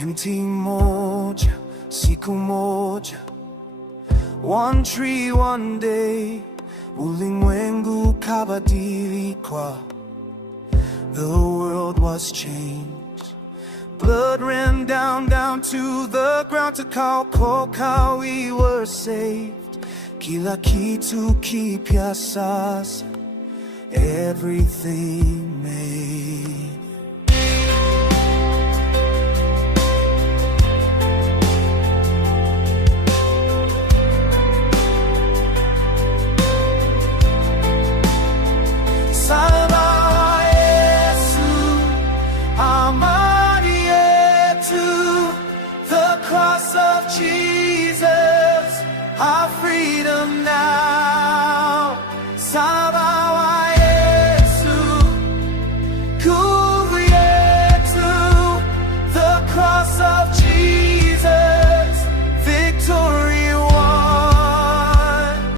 Mti mmoja, siku moja, one tree one day, ulimwengu kabadilika. The world was changed. Blood ran down to the ground. Tukaokoka, we were saved. Kila kitu kipya sasa, everything made.